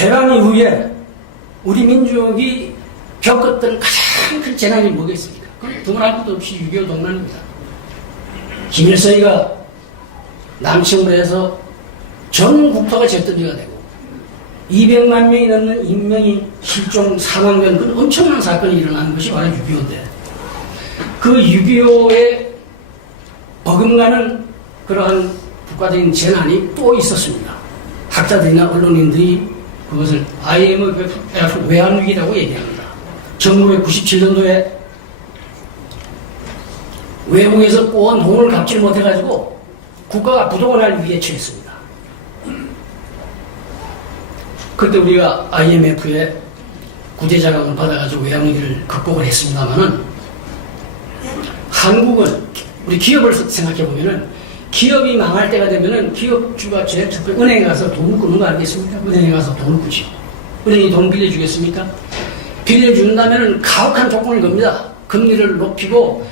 해방 이후에 우리 민족이 겪었던 가장 큰 재난이 뭐겠습니까? 그건 두말할 것도 없이 6.25 동란입니다. 김일성이가 남침으로 해서 전 국토가 잿더미가 되고 200만 명이 넘는 인명이 실종 사망된 그런 엄청난 사건이 일어나는 것이 바로 6.25인데 그 6.25에 버금가는 그러한 국가적인 재난이 또 있었습니다. 학자들이나 언론인들이 그것을 IMF 외환위기라고 얘기합니다. 1997년도에 외국에서 꼬은 돈을 갚지 못해가지고 국가가 부도날 위기에 처했습니다. 그때 우리가 IMF의 구제자금을 받아가지고 외환위기를 극복을 했습니다만은 한국은 우리 기업을 생각해보면은 기업이 망할 때가 되면은 기업주가 제일 첫 번째 은행에 가서 돈을 꾸는 거 아니겠습니까? 은행에 가서 돈을 꾸죠. 은행이 돈 빌려주겠습니까? 빌려준다면은 가혹한 조건을 겁니다. 금리를 높이고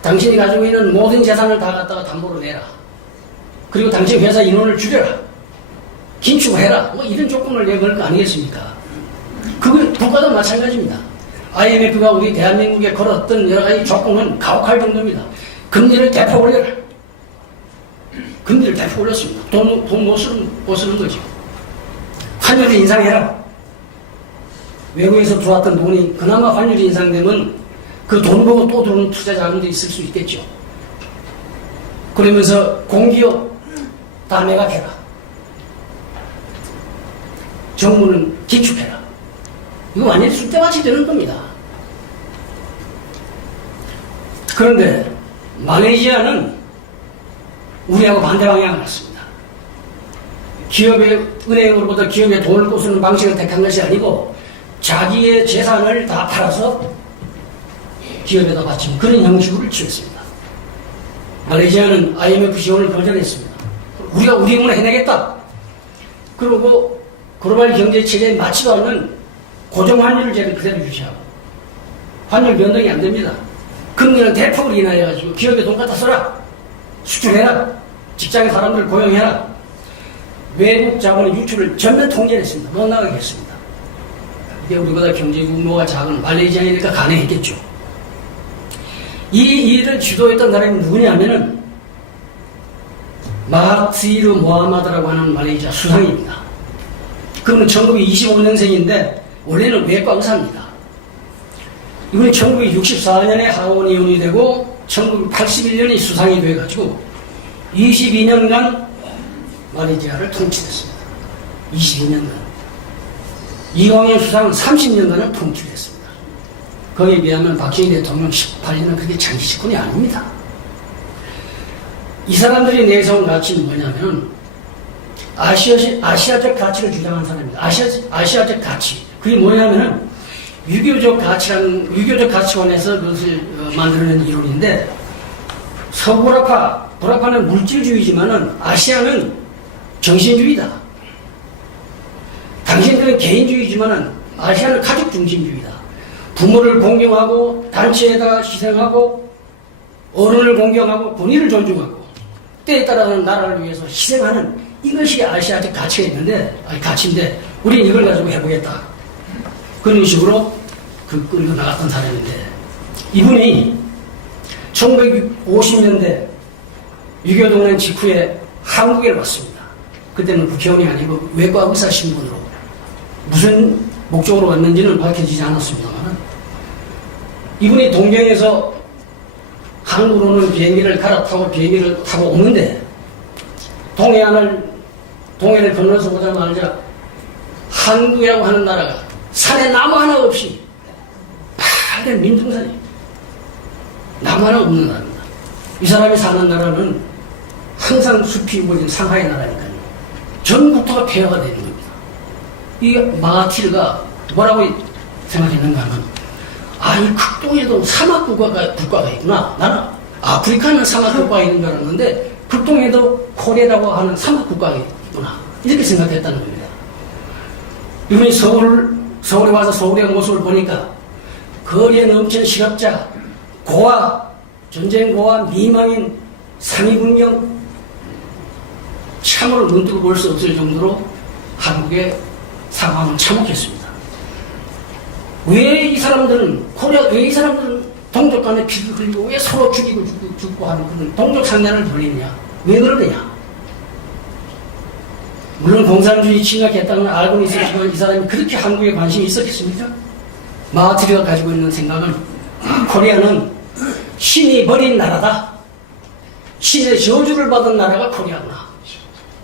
당신이 가지고 있는 모든 재산을 다 갖다가 담보로 내라. 그리고 당신 회사 인원을 줄여라. 긴축해라. 뭐 이런 조건을 내걸 거 아니겠습니까? 그거 국가도 마찬가지입니다. IMF가 우리 대한민국에 걸었던 여러 가지 조건은 가혹할 정도입니다. 금리를 대폭 올려라. 금리를 대폭 올렸습니다. 돈 못 쓰는 거죠. 환율을 인상해라. 외국에서 들어왔던 돈이 그나마 환율이 인상되면 그 돈 보고 또 들어오는 투자 자금들이 있을 수 있겠죠. 그러면서 공기업 다 매각해라. 정부는 기축해라. 이거 완전히 쑥대밭이 되는 겁니다. 그런데 말레이시아는 우리하고 반대 방향을 갔습니다. 기업의 은행으로부터 기업에 돈을 꽂는 방식을 택한 것이 아니고 자기의 재산을 다 팔아서 기업에다 바치는 그런 형식으로 취했습니다. 말레이시아는 IMF 지원을 거절했습니다. 우리가 우리 힘으로 해내겠다. 그리고 글로벌 경제 체제에 맞지도 않는 고정환율을 그대로 유지하고 환율 변동이 안 됩니다. 금리는 대폭으로 인하여가지고 기업에 돈 갖다 써라. 수출해라. 직장의 사람들 고용해라. 외국 자본의 유출을 전면 통제했습니다. 못 나가게 했습니다. 이게 우리보다 경제 규모가 작은 말레이시아니까 가능했겠죠. 이 일을 주도했던 사람이 누구냐면은 마하티르 모하마드라고 하는 말레이시아 수상입니다. 그분은 1925년생인데 원래는 외과 의사입니다. 이분이 1964년에 하원 의원이 되고 1981년에 수상이 돼가지고 22년간 말레이시아를 통치했습니다. 22년간. 이광현 수상은 30년간을 통치했습니다. 거기에 비하면 박정희 대통령 18년은 그게 장기 집권이 아닙니다. 이 사람들이 내세운 가치는 뭐냐면 아시아적 가치를 주장한 사람입니다. 아시아적 가치. 그게 뭐냐면은 유교적 가치관에서 그것을 만들어낸 이론인데 서구라파는 물질주의지만은 아시아는 정신주의다. 당신들은 개인주의지만은 아시아는 가족중심주의다. 부모를 공경하고 단체에다가 희생하고 어른을 공경하고 군인을 존중하고 때에 따라서는 나라를 위해서 희생하는 이것이 아시아적 가치인데 우리는 이걸 가지고 해보겠다. 그런 식으로 끌고 나갔던 사람인데 이분이 1950년대 6.25 동란 직후에 한국에 왔습니다. 그때는 국회의원이 아니고 외과 의사 신분으로 무슨 목적으로 왔는지는 밝혀지지 않았습니다만 이분이 동경에서 한국으로는 비행기를 갈아타고 비행기를 타고 오는데 동해를 건너서 오자마자 한국이라고 하는 나라가 산에 나무 하나 없이 파란 민둥산이 나무 하나 없는 나라입니다. 이 사람이 사는 나라는 항상 숲이 우거진 상하이 나라니까요. 전 국토가 폐허가 되는 겁니다. 이 마하티르가 뭐라고 생각했는가 하면 이 극동에도 사막 국가가 있구나. 나는 아프리카는 사막 국가가 있는 줄 알았는데 극동에도 코리아라고 하는 사막 국가가 있구나. 이렇게 생각했다는 겁니다. 이분이 서울에 와서 서울의 모습을 보니까 거리에 넘치는 실업자, 고아, 전쟁 고아, 미망인, 상위군경 참으로 눈뜨고 볼 수 없을 정도로 한국의 상황은 참혹했습니다. 왜 이 사람들은 동족 간에 피를 흘리고 왜 서로 죽고 하는 그런 동족 상련을 벌이느냐? 왜 그러느냐? 물론 공산주의 침략했다는 걸 알고는 있었지만 이 사람이 그렇게 한국에 관심이 있었겠습니까? 마하티르가 가지고 있는 생각은 코리아는 신이 버린 나라다. 신의 저주를 받은 나라가 코리아구나.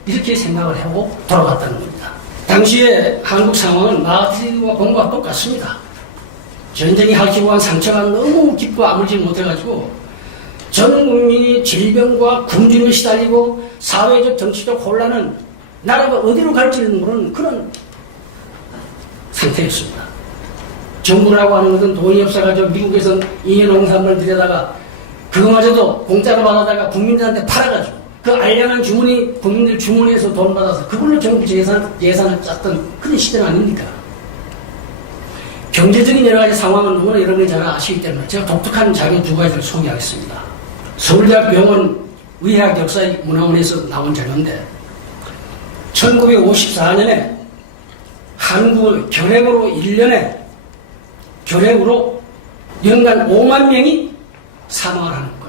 이렇게 생각을 하고 돌아갔다는 겁니다. 당시에 한국 상황은 마하티르와 본과 똑같습니다. 전쟁이 핥히고 한 상처가 너무 깊고 아물지 못해가지고 전 국민이 질병과 굶주림에 시달리고 사회적 정치적 혼란은 나라가 어디로 갈지는 모르는 그런 상태였습니다. 정부라고 하는 것은 돈이 없어가지고 미국에서 이 농산물을 들여다가 그거마저도 공짜로 받아다가 국민들한테 팔아가지고 그 알량한 주머니 국민들 주머니에서 돈 받아서 그걸로 정부 예산을 짰던 그런 시대 아닙니까? 경제적인 여러 가지 상황은 너무나 여러분이 잘 아시기 때문에 제가 독특한 자료 두 가지를 소개하겠습니다. 서울대학 병원 의학 역사 문화원에서 나온 자료인데 1954년에 한국 결핵으로 1년에 결핵으로 연간 5만 명이 사망을 하는 겁니다.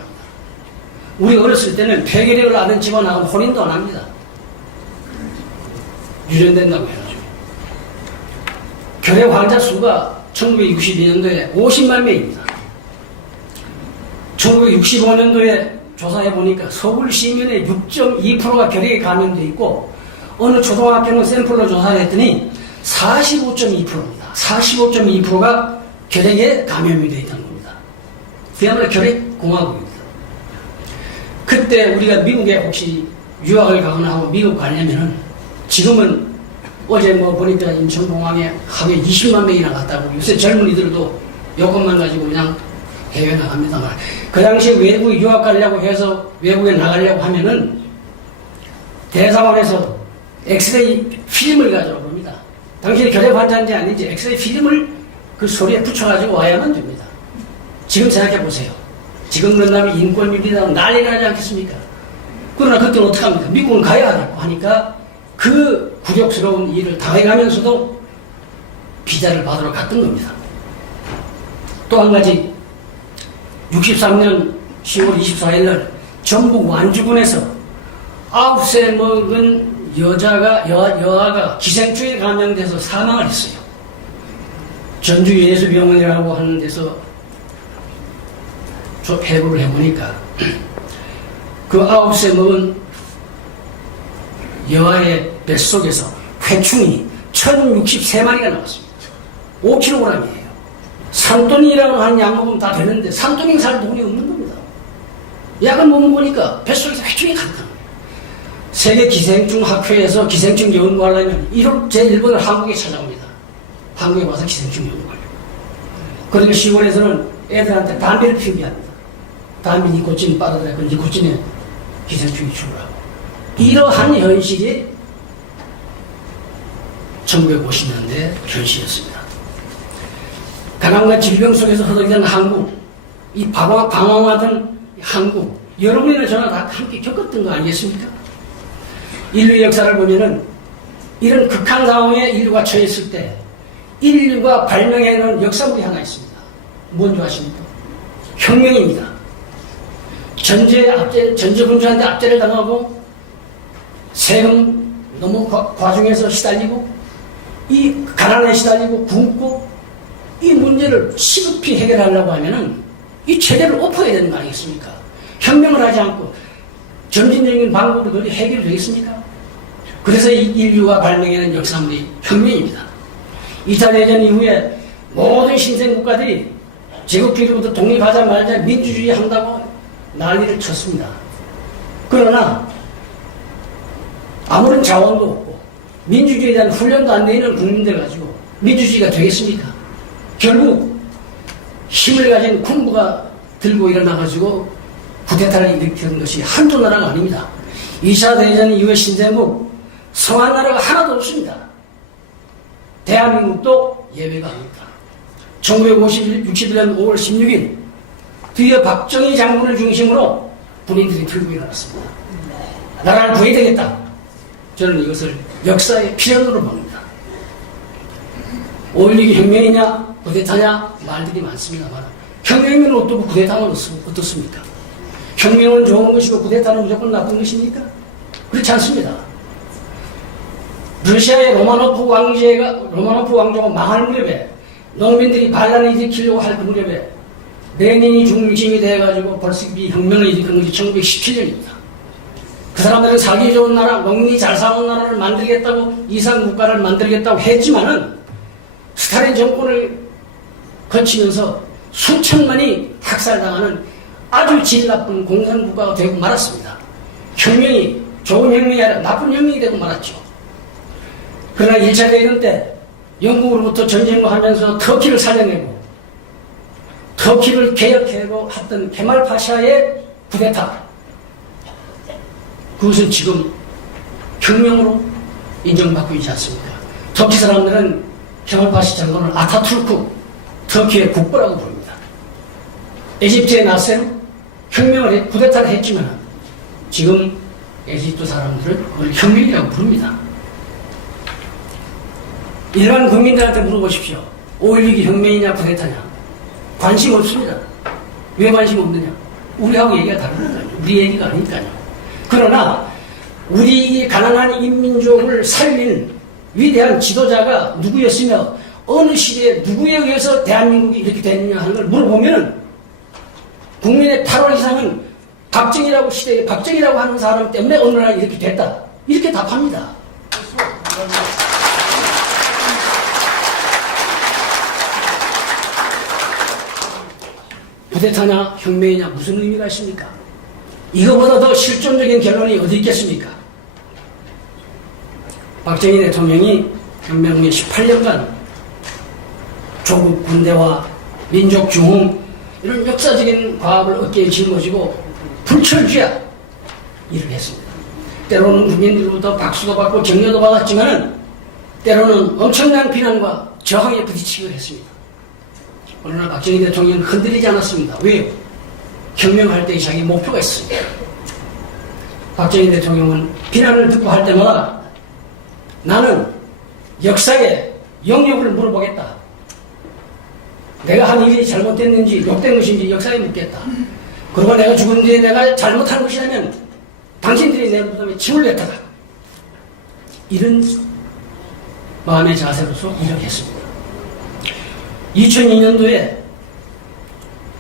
우리 어렸을 때는 폐결핵을 앓는 집안하고 혼인도 안 합니다. 유전된다고 해가지고. 결핵 환자 수가 1962년도에 50만 명입니다. 1965년도에 조사해 보니까 서울 시민의 6.2%가 결핵에 감염되어 있고 어느 초등학교는 샘플로 조사를 했더니 45.2%입니다. 45.2%가 결핵에 감염이 되어 있다는 겁니다. 그야말로 결핵공화국입니다. 그때 우리가 미국에 혹시 유학을 가거나 하고 미국 가려면은 지금은 어제 보니까 인천공항에 하루에 20만 명이나 갔다고 요새 젊은이들도 요것만 가지고 그냥 해외 나갑니다만 그 당시에 외국에 유학 가려고 해서 외국에 나가려고 하면은 대사관에서 엑스레이 필름을 가져와 봅니다. 당신이 결핵 환자인지 아닌지 엑스레이 필름을 그 소리에 붙여가지고 와야만 됩니다. 지금 생각해 보세요. 지금 그런다면 인권유리라고 난리 나지 않겠습니까? 그러나 그때는 어떻게 합니까? 미국은 가야 하고 하니까 그 굴욕스러운 일을 당해가면서도 비자를 받으러 갔던 겁니다. 또 한 가지 63년 10월 24일 날 전북 완주군에서 9세 먹은 여아가 기생충에 감염돼서 사망을 했어요. 전주예수병원이라고 하는 데서 해부를 해보니까 그 9세 먹은 여아의 뱃속에서 회충이 1063마리가 나왔습니다. 5kg이에요. 산토닌이라고 하는 약 먹으면 다 되는데 산토닌 살 돈이 없는 겁니다. 약을 못 먹으니까 뱃속에서 회충이 간다. 세계 기생충 학회에서 기생충 연구하려면 제1번을 한국에 찾아옵니다. 한국에 와서 기생충 연구하려고. 그러니까 시골에서는 애들한테 담배를 피우게 합니다. 담배 니코틴 빨아들여서 니코틴에 기생충이 죽으라고. 이러한 현실이 1950년대 현실이었습니다. 가난과 질병 속에서 허덕이던 한국, 이 방황하던 한국, 여러분이나 저나 다 함께 겪었던 거 아니겠습니까? 인류의 역사를 보면은 이런 극한 상황에 인류가 처했을 때 인류가 발명해놓은 역사물이 하나 있습니다. 뭔지 아십니까? 혁명입니다. 전제분주한테 압제를 당하고 세금 너무 과중해서 시달리고 이 가난에 시달리고 굶고 이 문제를 시급히 해결하려고 하면은 이 체제를 엎어야 되는 거 아니겠습니까? 혁명을 하지 않고 점진적인 방법으로 그게 해결이 되겠습니까? 그래서 이 인류가 발명해낸 역사물이 혁명입니다. 2차 대전 이후에 모든 신생 국가들이 제국주의로부터 독립하자마자 민주주의 한다고 난리를 쳤습니다. 그러나 아무런 자원도 없고 민주주의에 대한 훈련도 안 되는 국민들 가지고 민주주의가 되겠습니까? 결국 힘을 가진 군부가 들고 일어나가지고 쿠데타를 일으키는 것이 한두 나라가 아닙니다. 2차 대전 이후에 신생국 성한 나라가 하나도 없습니다. 대한민국도 예외가 아닙니다. 1961년 5월 16일 드디어 박정희 장군을 중심으로 군인들이 들고 일어났습니다. 나라를 구해야 되겠다. 저는 이것을 역사의 필연으로 봅니다. 5.16이 혁명이냐 쿠데타냐 말들이 많습니다만 혁명이면 어떻고 쿠데타는 어떻습니까? 혁명은 좋은 것이고 쿠데타는 무조건 나쁜 것입니까? 그렇지 않습니다. 러시아의 로마노프 왕조가 망할 무렵에 농민들이 반란을 일으키려고 할 그 무렵에 레닌이 중심이 돼가지고 볼셰비키 혁명을 일으킨 것이 1917년입니다. 그 사람들은 살기 좋은 나라, 농민이 잘 사는 나라를 만들겠다고, 이상 국가를 만들겠다고 했지만은 스탈린 정권을 거치면서 수천만이 학살당하는 아주 질 나쁜 공산국가가 되고 말았습니다. 혁명이 좋은 혁명이 아니라 나쁜 혁명이 되고 말았죠. 그러나 1차 대전 때 영국으로부터 전쟁을 하면서 터키를 살려내고 터키를 개혁하고 했던 케말 파샤의 쿠데타, 그것은 지금 혁명으로 인정받고 있지 않습니까? 터키 사람들은 케말 파샤 장군을 아타투르크, 터키의 국보라고 부릅니다. 에집트의 나세르 혁명을 쿠데타를 했지만 지금 에집트 사람들은 그걸 혁명이라고 부릅니다. 일반 국민들한테 물어보십시오. 5.16이 혁명이냐 쿠데타냐? 관심 없습니다. 왜 관심 없느냐? 우리하고 얘기가 다르니까요. 우리 얘기가 아니니까요. 그러나 우리 가난한 인민족을 살린 위대한 지도자가 누구였으며 어느 시대에 누구에 의해서 대한민국이 이렇게 됐느냐 하는 걸 물어보면 국민의 8월 이상은 박정희라고 시대에 박정희라고 하는 사람 때문에 어느 날 이렇게 됐다. 이렇게 답합니다. 쿠데타냐 혁명이냐 무슨 의미가 있습니까? 이거보다 더 실존적인 결론이 어디 있겠습니까? 박정희 대통령이 혁명 후에 18년간 조국 군대와 민족 중흥 이런 역사적인 과업을 어깨에 짊어지고 불철주야 일을 했습니다. 때로는 국민들로부터 박수도 받고 격려도 받았지만 때로는 엄청난 비난과 저항에 부딪히기도 했습니다. 그러나 박정희 대통령은 흔들리지 않았습니다. 왜요? 혁명할 때 자기 목표가 있습니다. 박정희 대통령은 비난을 듣고 할 때마다 나는 역사에 영역을 물어보겠다. 내가 한 일이 잘못됐는지 욕된 것인지 역사에 묻겠다. 그리고 내가 죽은 뒤에 내가 잘못한 것이라면 당신들이 내 무덤에 침을 뱉어라. 이런 마음의 자세로서 일을 했습니다. 2002년도에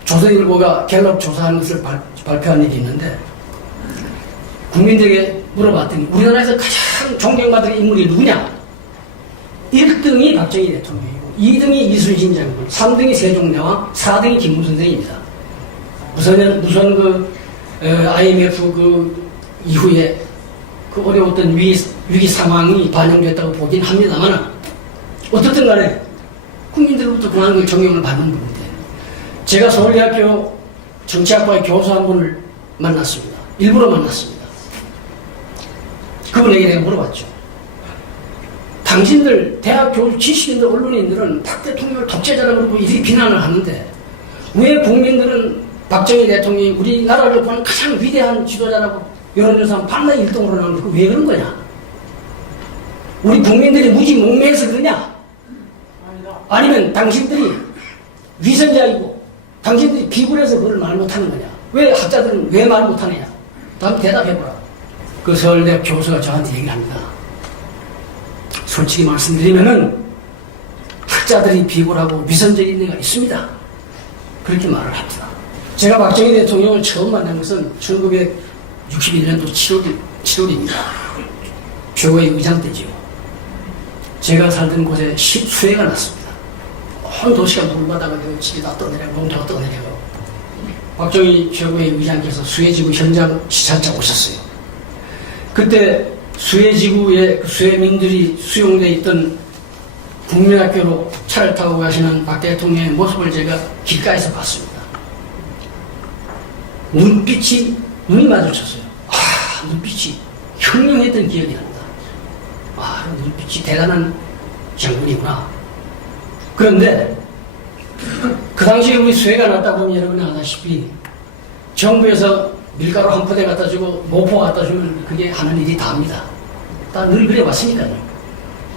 조선일보가 갤럽 조사한 것을 발표한 일이 있는데 국민들에게 물어봤더니 우리나라에서 가장 존경받는 인물이 누구냐? 1등이 박정희 대통령이고 2등이 이순신 장군, 3등이 세종대왕, 4등이 김무선생입니다. 우선 그 IMF 그 이후에 그 어려웠던 위기 상황이 반영됐다고 보긴 합니다만 어떻든 간에 국민들로부터 그만큼 존경을 받는 분인데 제가 서울대학교 정치학과의 교수 한 분을 만났습니다. 일부러 만났습니다. 그분에게 내가 물어봤죠. 당신들 대학 교수 지식인들 언론인들은 박 대통령을 독재자라고 그러고 이렇게 비난을 하는데 왜 국민들은 박정희 대통령이 우리나라를 보는 가장 위대한 지도자라고 여론조사 반나 1등으로 나오는데 왜 그런 거냐? 우리 국민들이 무지 목매해서 그러냐? 아니면 당신들이 위선자이고 당신들이 비굴해서 그걸 말 못하는 거냐? 왜 학자들은 왜 말 못하느냐? 다음 대답해보라. 그 서울대 교수가 저한테 얘기를 합니다. 솔직히 말씀드리면은 학자들이 비굴하고 위선적인 데가 있습니다. 그렇게 말을 합니다. 제가 박정희 대통령을 처음 만난 것은 1961년도 7월입니다. 최고의 의장 때지요. 제가 살던 곳에 수해가 났습니다. 온 도시가 물바다가 되고 집이 다 떠내려고 농토가 떠내려고 박정희 최고의 의장께서 수해지구 현장視察차 오셨어요. 그때 수해지구에 수해민들이 수용되어 있던 국민학교로 차를 타고 가시는 박 대통령의 모습을 제가 길가에서 봤습니다. 눈이 마주쳤어요. 눈빛이 혁명했던 기억이 납니다. 눈빛이 대단한 장군이구나. 그런데 그 당시에 우리 수해가 났다 보면 여러분이 아다시피 정부에서 밀가루 한 포대 갖다 주고 모포 갖다 주면 그게 하는 일이 다입니다. 다 늘 그래 왔으니까요.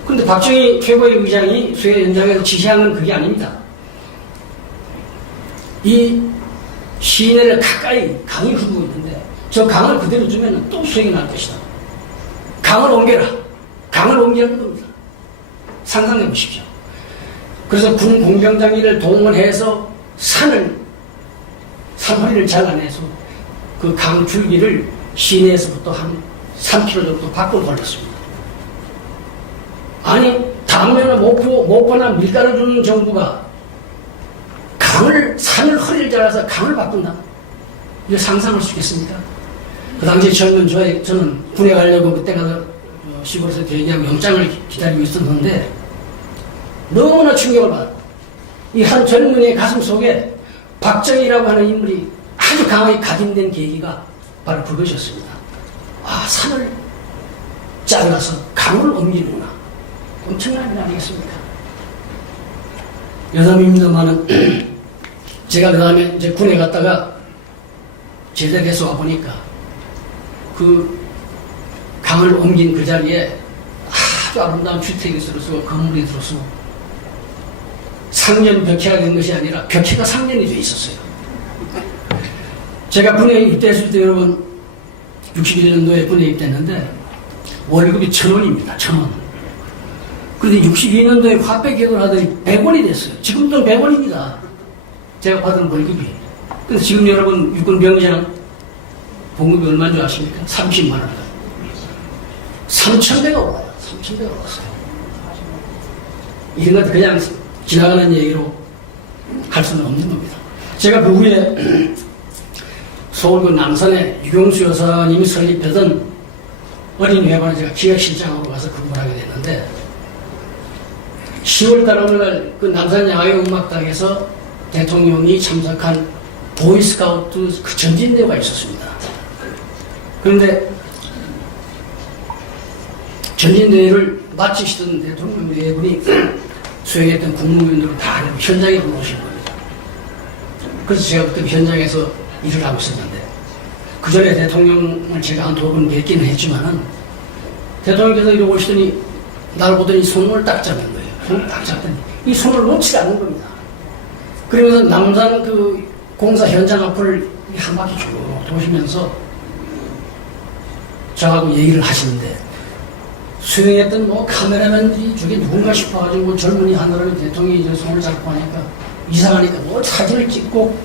근데 박정희 최고의 의장이 수해 현장에서 지시한 건 그게 아닙니다. 이 시내를 가까이 강이 흐르고 있는데 저 강을 그대로 두면 또 수행이 날 것이다. 강을 옮겨라. 강을 옮기는 겁니다. 상상해 보십시오. 그래서 군 공병장비를 동원해서 산허리를 잘라내서 그 강 줄기를 시내에서부터 한 3km 정도 밖으로 돌렸습니다. 아니, 당면을 목포나 밀가루 주는 정부가 산을 허리를 잘라서 강을 바꾼다? 이거 상상할 수 있겠습니까? 그 당시 저는 군에 가려고 그때 가서 시골에서 대기하고 영장을 기다리고 있었는데 너무나 충격을 받았다. 이 한 젊은이의 가슴 속에 박정희라고 하는 인물이 아주 강하게 각인된 계기가 바로 그것이었습니다. 아, 산을 잘라서 강을 옮기는구나. 엄청난 일 아니겠습니까? 여담입니다만은 제가 그 다음에 이제 군에 갔다가 제대해서 와보니까 그 강을 옮긴 그 자리에 아주 아름다운 주택이 들어서 건물이 들어서 상년 벽해가 된 것이 아니라 벽해가 상년이 돼 있었어요. 제가 군에 입대했을 때 여러분 61년도에 군에 입대했는데 월급이 1,000원입니다. 1,000원. 그런데 62년도에 화폐 개혁을 하더니 100원이 됐어요. 지금도 100원입니다. 제가 받은 월급이. 근데 지금 여러분 육군병장 봉급이 얼마인 줄 아십니까? 30만 원. 3,100원 올라요. 3,100원 올랐어요. 이런 것도 그냥 지나가는 얘기로 할 수는 없는 겁니다. 제가 그 후에 서울구 남산에 유경수 여사님이 설립하던 어린이회관에 제가 기획실장으로 가서 근무를 하게 됐는데 10월달 어느 날 그 남산 야외음악당에서 대통령이 참석한 보이스카우트 그 전진대회가 있었습니다. 그런데 전진대회를 마치시던 대통령 네 분이 수행했던 국무위원들을 다 현장에 불러오신 겁니다. 그래서 제가 그때 현장에서 일을 하고 있었는데 그 전에 대통령을 제가 한 2번 뵙기는 했지만은 대통령께서 이리 오시더니 나를 보더니 손을 딱 잡는 거예요. 손을 딱 잡더니 이 손을 놓지 않는 겁니다. 그러면서 남산 그 공사 현장 앞을 한 바퀴 쭉 도시면서 저하고 얘기를 하시는데 수행했던 뭐 카메라맨들이 저게 누군가 싶어가지고 젊은이 하늘을 대통령이 이제 손을 잡고 하니까 이상하니까 뭐 사진을 찍고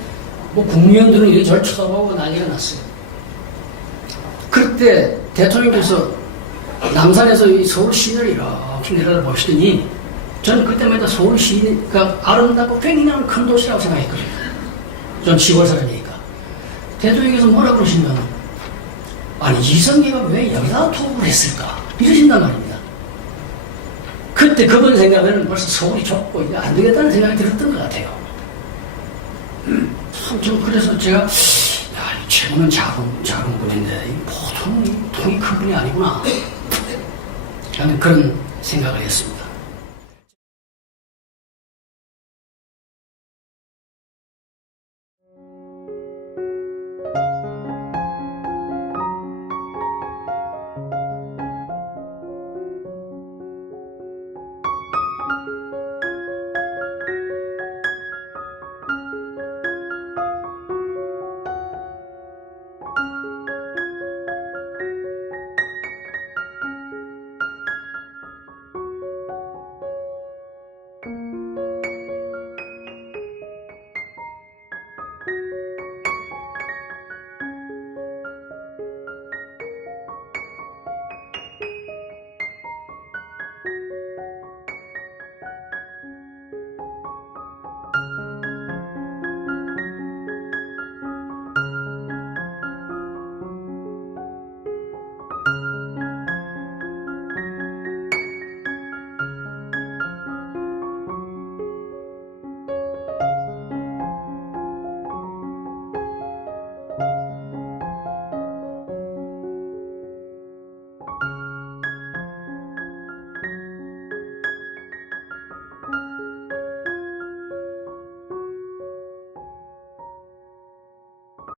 뭐 국무위원들은 이렇게 저를 쳐다보고 난리가 났어요. 그때 대통령께서 남산에서 이 서울 시내를 이렇게 내려다보시더니 저는 그때만 해도 서울 시내가 아름답고 굉장히 큰 도시라고 생각했거든요. 전 시골 사람이니까. 대통령께서 뭐라 그러시면 아니 이성계가 왜 여기다 투입을 했을까 이러신단 말입니다. 그때 그분 생각에는 벌써 서울이 좁고 이제 안 되겠다는 생각이 들었던 것 같아요. 참 그래서 제가 야, 이 최고는 작은 분인데 보통 통이 큰 분이 아니구나 하는 그런 생각을 했습니다.